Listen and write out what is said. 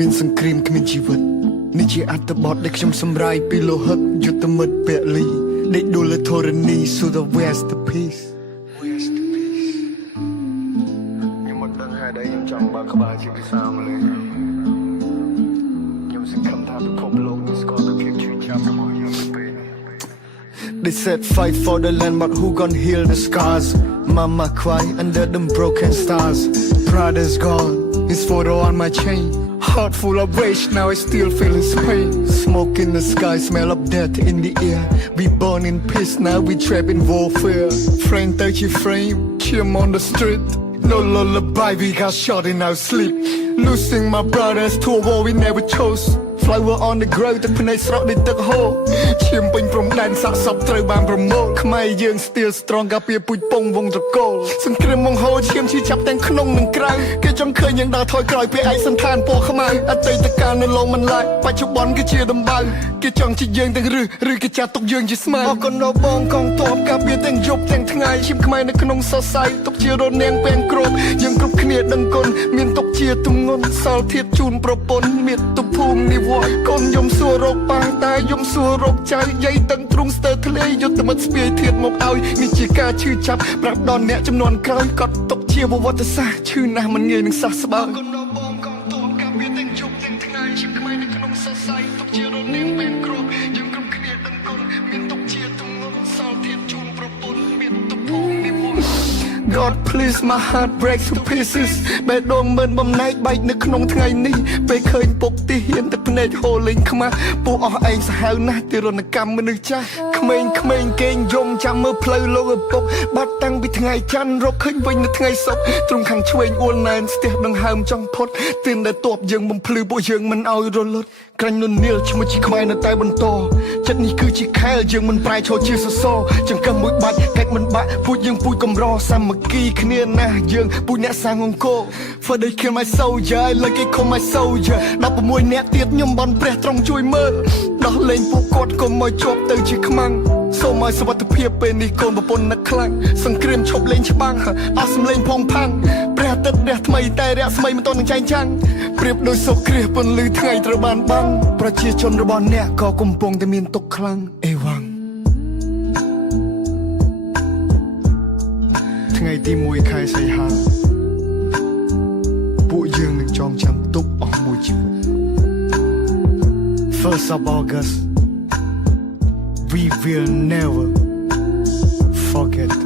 មានសង្គ្រាមគ្មានជីវិតនេះជាអត្ថបទដែលខ្ញុំសម្រាយពីលោហិតយុទ្ធមិត្តពលីដេកដួលធរណី so the west peace ខ្ញុំមិនដឹងហេតុអីខ្ញុំចង់បើកក្បាលជាភាសាម៉ាឡេខ្ញុំសង្ឃឹមថាពិភពលោកនេះស្គាល់ពីភាពឈឺចាប់របស់យើងទៅពេលនេះ They said fight for the land but who gonna heal the scars Mama cry under them broken stars Pride is gone his photo on my chain Heart full of rage, now I still feel his pain Smoke in the sky, smell of death in the air We born in peace, now we trapped in warfare Frame 30 frame, chim on the street No lullaby, we got shot in our sleep Losing my brothers to a war we never chose Flower on the ground ទឹកភ្នែកស្រក់ដូចទឹកហូរឈាមពេញព្រំដែនសាក់សពត្រូវបានប្រមូលខ្មែរយើង still strong កាពីពូជពងវងត្រកូលសង្គ្រាមបង្ហូរឈាមឈឺចាប់ទាំងក្នុងនិងក្រៅគេចង់ឃើញយើងដើរថយក្រោយពេលឯកសន្តានពណ៌ខ្មៅអតីតកាលនៅឡងមិនឡាយបច្ចុប្បន្នគឺជាដំបៅគេចង់ជាយើងទាំងឬគេចាត់ទុកយើងជាស្មៅអរគុណដល់បងកងទ័ពកាពីទាំងយប់ទាំងថ្ងៃឈាមខ្មែរនៅក្នុងសរសៃទុកជារនាងពេងគ្របយើងគ្រប់គ្នាដឹងគុណមានទុកជាទម្ងន់សល់ធៀបជូនប្រពន្ធមាតុភូមិនិវត្តកូនយំសួររកប៉ាតែយំសួររកចៅយាយដឹងទ្រង់ស្ទើរធ្លាយយុទ្ធមិត្តស្ពាយធៀបមកឲ្យនេះជាការឈឺចាប់ប្រាប់ដល់អ្នកចំនួនក្រោយក៏ຕົកជាវត្តសាស្ត្រឈឺណាស់មិនងាយនឹងសះស្បើកូនដល់បងកងទ័ពកាពីទាំងជប់ទាំងថ្ងៃឈាមខ្មែរនៅក្នុងសរសៃទុកជារនាងពេងគ្របយើងគ្រប់គ្នាដឹងគុណមានទុកជាទម្ងន់សល់ធៀបជូនប្រពន្ធមានទុកភូមិនិវត្ត God please my heart breaks to pieces បេះដូងមិនបំណែកបែកនៅក្នុងថ្ងៃនេះពេលឃើញពុកទីហ៊ានទឹកភ្នែកហូរលេងខ្មាស់ពួកអស់ឯងសាហាវណាស់ទីរណកម្មមនុស្សចាស់ក្មេងៗគេងយំចាំមើលផ្លូវលោកឪពុកបាត់តាំងពីថ្ងៃច័ន្ទរកឃើញវិញនៅថ្ងៃសុក្រទ្រង់ខាងឆ្វេងអួលណែនស្ទះដង្ហើមចង់ផុតទឿនដែលតបយើងបំភ្លឺពួកយើងមិនឲ្យរលត់ក្រាញ់ននៀលឈ្មោះជាខ្មែរនៅតែបន្តចិត្តនេះគឺជាខែលយើងមិនប្រែឈរជាសសរចង្កឹះមួយបាច់កាច់មិនបាក់ពូជយើងពូជកំរសាមគ្គីគ្នាណាស់យើងពូជអ្នកសាងអង្គរ For they kill my soldier like it call my soldier 16អ្នកទៀតខ្ញុំបន់ព្រះទ្រង់ជួយមើលដោះលែងពួកគាត់កុំឲ្យជាប់ទៅជាខ្មាំងសូមឲ្យសុវត្ថិភាពពេលនេះកូនប្រពន្ធនឹកខ្លាំងសង្គ្រាមឈប់លេងច្បាំងអស់សម្លេងផងផាំងព្រះអាទិត្យរះថ្មីតែរះស្មីមិនទាន់នឹងចែងចាំងប្រៀបដូចសូរគ្រាសពន្លឺថ្ងៃត្រូវបានបាំងប្រជាជនរបស់អ្នកក៏កំពុងតែមានទុក្ខខ្លាំងអេវ៉ាំងថ្ងៃទី1ខែសីហាពួកយើងនឹងចងចាំទុកអស់មួយជីវិត First of August We will never forget